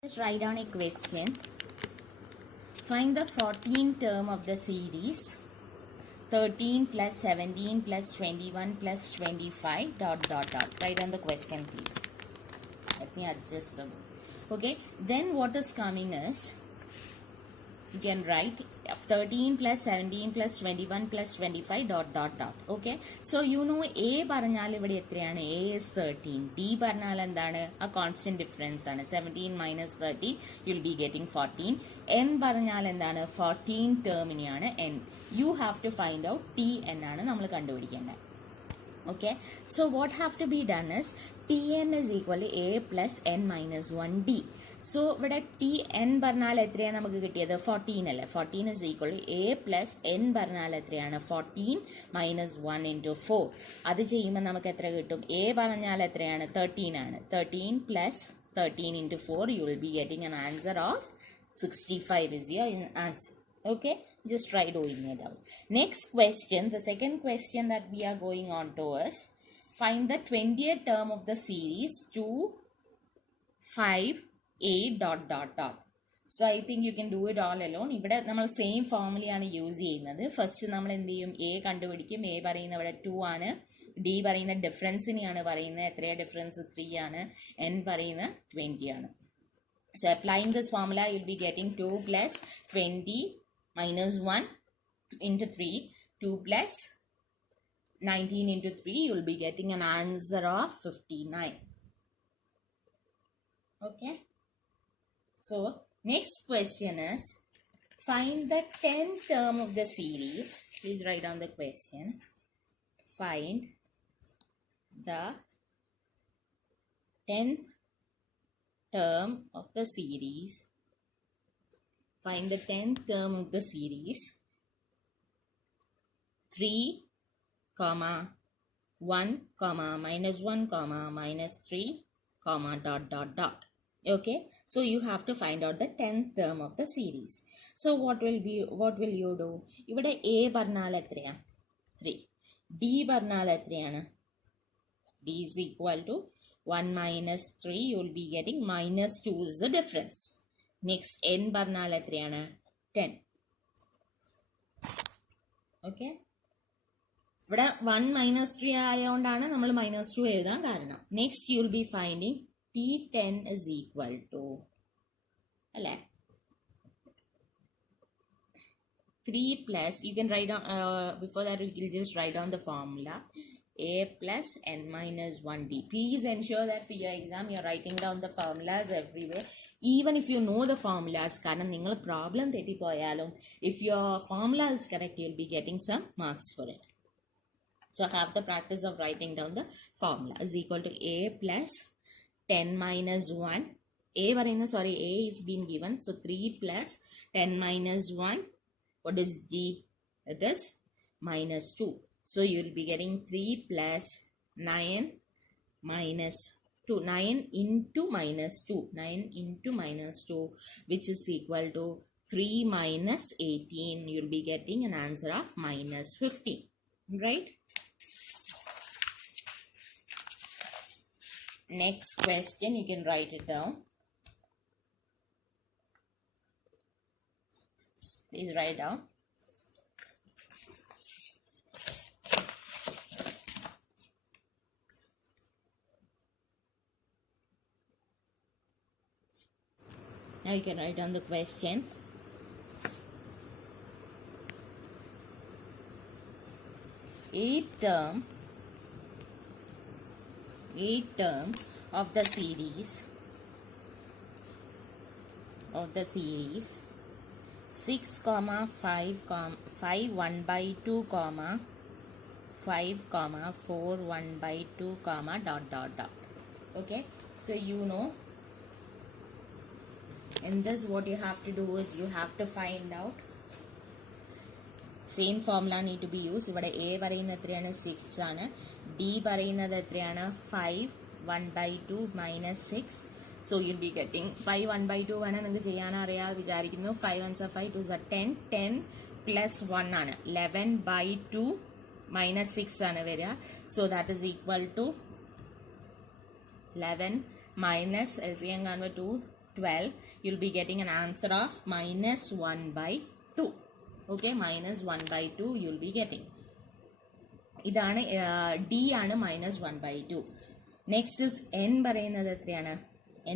Let's write down a question. Find the 14th term of the series 13 plus 17 plus 21 plus 25 dot. Write down the question, please. Let me adjust them. Okay. Then what is coming is, you can write 13 plus 17 plus 21 plus 25 dot. Okay. So you know A പറഞ്ഞാൽ ഇവിടെ എത്രയാണ്? A is 13. D പറഞ്ഞാൽ എന്താണ്? A constant difference ആണ്. 17 minus 30 you'll be getting 14. N പറഞ്ഞാൽ എന്താണ്? 14 ടേമിനെയാണ് N. You have to find out T എന്നാണ് നമ്മൾ കണ്ടുപിടിക്കേണ്ടത്. Okay. So what have to be done is Tn is equal to A plus N minus 1D. So ഇവിടെ Tn പറഞ്ഞാൽ എത്രയാണ് നമുക്ക് കിട്ടിയത്? 14 അല്ലേ? 14 is equal to A plus N പറഞ്ഞാൽ എത്രയാണ്? 14 minus 1 into 4. അത് ചെയ്യുമ്പോൾ നമുക്ക് എത്ര കിട്ടും? A പറഞ്ഞാൽ എത്രയാണ്? 13 ആണ്. 13 plus 13 into 4 you will be getting an answer of 65 is your answer. Okay, just try doing it out. Next question, the second question that we are going on to is, find the 20th term of the series 2, 5, 8 dot. So I think you can do it all alone. ഇവിടെ നമ്മൾ same ഫോർമുലയാണ് use ചെയ്യുന്നത്. First നമ്മൾ എന്ത് ചെയ്യും? A കണ്ടുപിടിക്കും. A പറയുന്നത് ഇവിടെ 2 ആണ്. D പറയുന്ന ഡിഫറൻസിനെയാണ് പറയുന്നത്. എത്രയാ ഡിഫറൻസ്? 3 ആണ്. N പറയുന്നത് 20 ആണ്. So applying this formula, you'll be getting 2 plus 20 minus 1 into 3. 2 plus 19 into 3. You'll be getting an answer of 59. Okay. So next question is, find the 10th term of the series. Please write down the question. Find the 10th term of the series. Find the 10th term of the series 3, 1, minus 1, minus 3, dot. Okay, so you have to find out the 10th term of the series. So what will you do? ഇവിടെ A പറഞ്ഞാൽ എത്രയാ? 3. D പറഞ്ഞാൽ എത്രയാണ്? D is equal to 1 minus 3. You will be getting minus 2 is the difference. Next, N പറഞ്ഞാൽ എത്രയാണ്? 10. Okay. ഇവിടെ 1 minus 3 ആയതുകൊണ്ടാണ് നമ്മൾ minus 2 എഴുതാൻ കാരണം. Next, you will be finding T10 is equal to, അല്ലേ, 3 plus, you can write down, before that we will just write down the formula. A plus N minus 1D. Please ensure that for your exam you are writing down the formulas everywhere. Even if you know the formulas, കാരണം നിങ്ങൾ problem തെറ്റിപ്പോയാലും, if your formula is correct, you will be getting some marks for it. So have the practice of writing down the formula. Is equal to A plus 10 minus 1. A is being given. So 3 plus 10 minus 1. What is D? It is minus 2. So you will be getting 3 plus 9 minus 2. 9 into minus 2. 9 into minus 2, which is equal to 3 minus 18. You will be getting an answer of minus 15. Right? Next question, you can write it down. Please write down. Now you can write down the question. Eighth term of the series 6, 5, 1 by 2, 5, 4, 1 by 2, dot. Okay, so you know, in this what you have to do is you have to find out, same formula need to be used. ഇവിടെ A പറയുന്നത് എത്രയാണ്? 6 ആണ്. D പറയുന്നത് എത്രയാണ്? 5, 1 by 2 minus 6. So you'll be getting 5, 1 by 2 ആണ് നിങ്ങൾക്ക് ചെയ്യാനറിയാതെ വിചാരിക്കുന്നു. 5 1s are 5, 2s are 10. 10 plus 1 ആണ്. 11 by 2 minus 6 ആണ് വരിക. So that is equal to 11 minus LCM convert to 12, you'll be getting an answer of minus 1 by 2. Okay, minus 1 by 2 you'll be getting. ഇതാണ് D ആണ് minus 1 by 2. Next is N പറയുന്നത് എത്രയാണ്?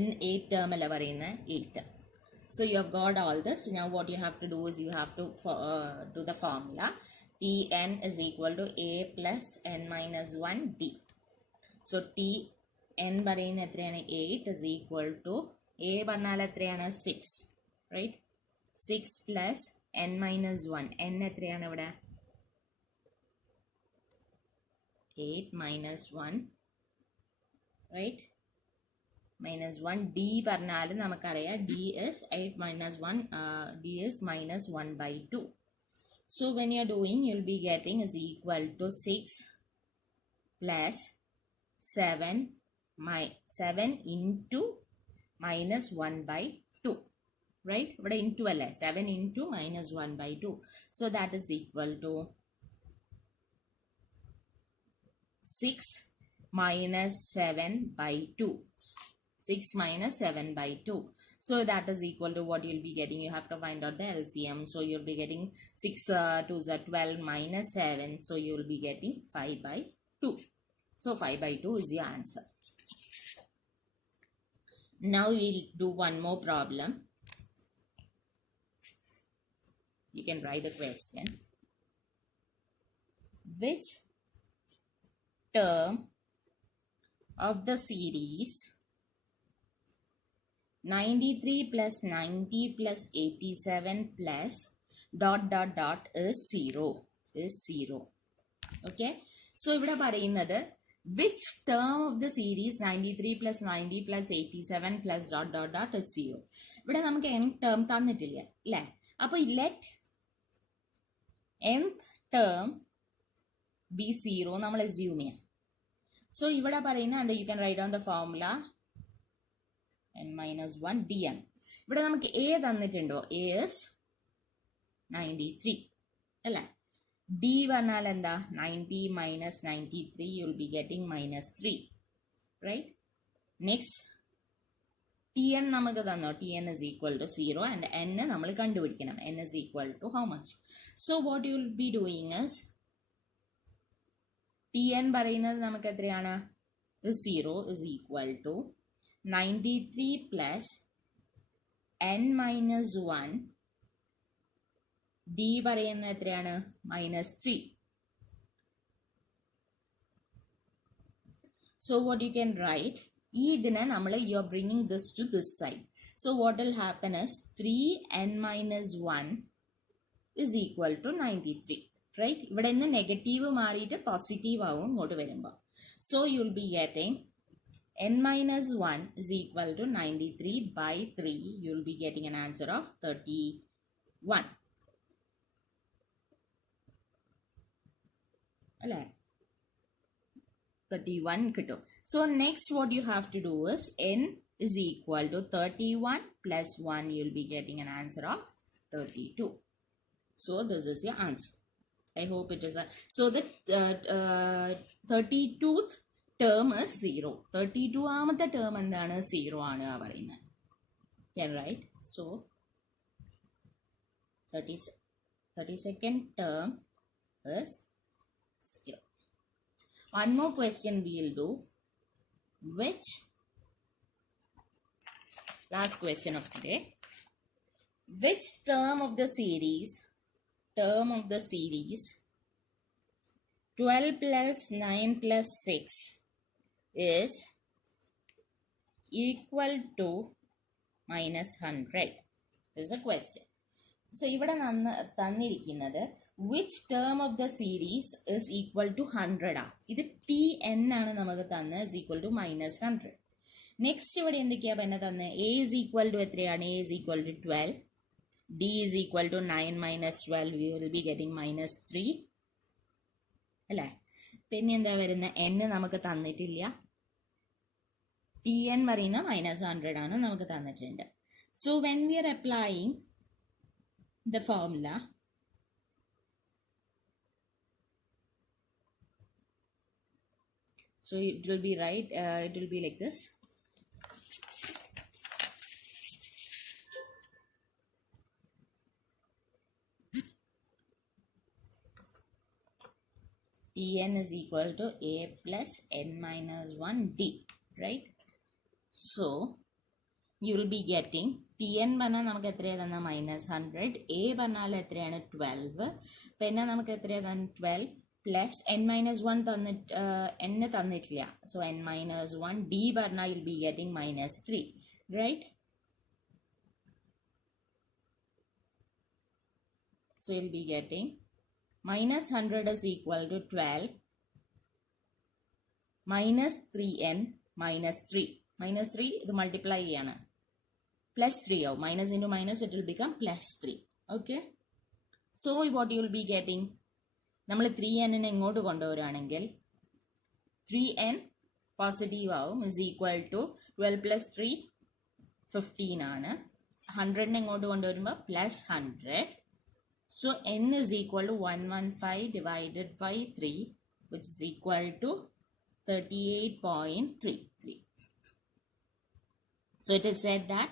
N 8 term അല്ല പറയുന്നത് 8. So you have got all this. Now what you have to do is you have to do the formula. Tn is equal to A plus N minus 1 D. So Tn പറയുന്നത് എത്രയാണ്? 8 is equal to A പറഞ്ഞാൽ എത്രയാണ്? 6. Right? 6 plus N minus 1. N എത്രയാണ് ഇവിടെ? 8 minus 1. Right? Minus 1. D പറഞ്ഞാൽ നമുക്കറിയാം D is 8 minus 1. D is minus 1 by 2. So when you're doing, you'll be getting is equal to 6 plus 7 into minus 1 by 2. Right? But into 7 into minus 1 by 2. So that is equal to 6 minus 7 by 2. 6 minus 7 by 2. So that is equal to what you'll be getting. You have to find out the LCM. So you'll be getting 6 2s are 12 minus 7. So you'll be getting 5 by 2. So 5 by 2 is your answer. Now we'll do one more problem. You can write the question. Which term of the series 93 plus 90 plus 87 plus ... is 0. Okay. So ഇവിടെ പറയുന്നത് which term of the series 93 plus 90 plus 87 plus ... is 0. ഇവിടെ നമുക്ക് nth term തന്നിട്ടില്ല അല്ലേ? അപ്പൊ let nth term be 0 നമ്മൾ assume ചെയ്യാം. So ഇവിടെ പറയുന്നത് you can write down the formula n minus 1 dn. ഇവിടെ നമുക്ക് a തന്നിട്ടുണ്ടോ? A is 93 അല്ലേ? D പറഞ്ഞാൽ എന്താ? 90 minus 93 you'll be getting minus 3. Right? Next Tn നമുക്ക് തന്നോ? Tn is equal to 0 and n നമ്മൾ കണ്ടുപിടിക്കണം. N is equal to how much? So what you'll be doing is Tn പറയുന്നത് നമുക്ക് എത്രയാണ്? 0 is equal to 93 plus n minus 1. D പറയുന്നത് എത്രയാണ്? minus 3. So what you can write, ഇതിനെ നമ്മൾ you are bringing this to this side. So what will happen is 3n minus 1 is equal to 93. Right? ഇവിടെ നിന്ന് negative മാറിയിട്ട് positive ആവും ഇങ്ങോട്ട് വരുമ്പോൾ. So you will be getting n minus 1 is equal to 93 by 3. You will be getting an answer of 31. അല്ലേ? 31 കിട്ടും. So next what you have to do is n is equal to 31 plus 1. You will be getting an answer of 32. So this is your answer. I hope it is so the 32th term is 0. 32 ആമത്തെ term എന്താണ്? 0 ആണ് പറയുന്നത്. Can write. So 32nd term is 0. One more question we will do. Which last question of today. Which term of the series 12 plus 9 plus 6 is equal to minus 100? This is a question. So ഇവിടെ തന്നിരിക്കുന്നത് which term of the series is equal to 100 ആ. ഇത് Tn ആണ് നമുക്ക് തന്നത് is equal to minus 100. Next ഇവിടെ എന്തൊക്കെയാ പിന്നെ തന്നെ? A is equal to എത്രയാണ്? A is equal to 12. D is equal to 9 minus 12. We will be getting minus 3. അല്ലേ? പിന്നെ എന്താ വരുന്ന? N നമുക്ക് തന്നിട്ടില്ല. Tn പറയുന്ന minus 100 ആണ് നമുക്ക് തന്നിട്ടുണ്ട്. So when we are applying the formula, so it will be right, it will be like this. Tn is equal to a plus n minus 1 d, right? So you will be getting Tn പറഞ്ഞാൽ നമുക്ക് എത്രയാണ് തന്ന -100, a പറഞ്ഞാൽ എത്രയാണ് 12, പിന്നെ നമുക്ക് എത്രയാണ് തന്ന 12 പ്ലസ് n minus 1 തന്നിട്ട് n തന്നിട്ടില്ല, so n minus 1 d പറഞ്ഞാൽ you'll be getting -3, right? So you'll be getting -100 is equal to 12 minus 3n minus 3 ഇത് multiply ചെയ്യാണ് plus 3 ആവും, minus into minus it will become plus 3. Okay, so what you will be getting, നമ്മൾ 3n എങ്ങോട്ട് കൊണ്ടുവരുവാണെങ്കിൽ 3n positive ആവും, is equal to 12 plus 3 15 ആണ്, 100 എങ്ങോട്ട് കൊണ്ടുവരുമ്പോൾ plus 100. So n is equal to 115 divided by 3, which is equal to 38.33. So it is said that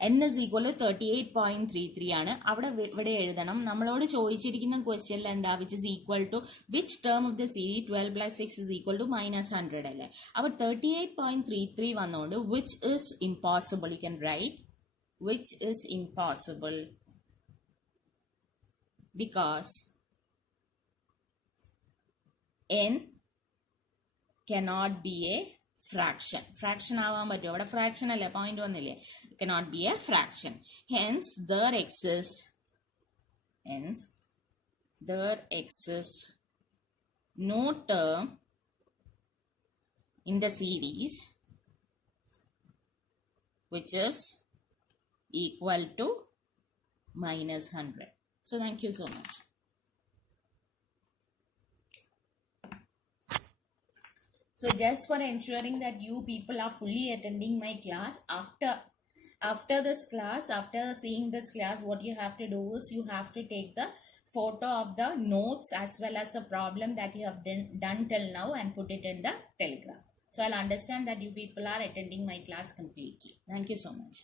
n is equal to 38.33 ആണ്. ഇവിടെ എഴുതണം, നമ്മളോട് ചോദിച്ചിരിക്കുന്ന ക്വസ്റ്റ്യനിൽ എന്താ, which is equal to which term of the series 12 plus 6 is equal to -100 അല്ലേ. അപ്പോൾ 38.33 വന്നുകൊണ്ട് which is impossible, you can write which is impossible because n cannot be a fraction. Fraction ആവാൻ പറ്റുമോ? അവിടെ fraction അല്ലേ, പോയിന്റ് വന്നില്ലേ, cannot be a fraction. Hence there exists no term in the series which is equal to -100. So thank you so much. So just for ensuring that you people are fully attending my class, after this class, after seeing this class, what you have to do is you have to take the photo of the notes as well as the problem that you have done till now and put it in the Telegram. So I'll understand that you people are attending my class completely. Thank you so much.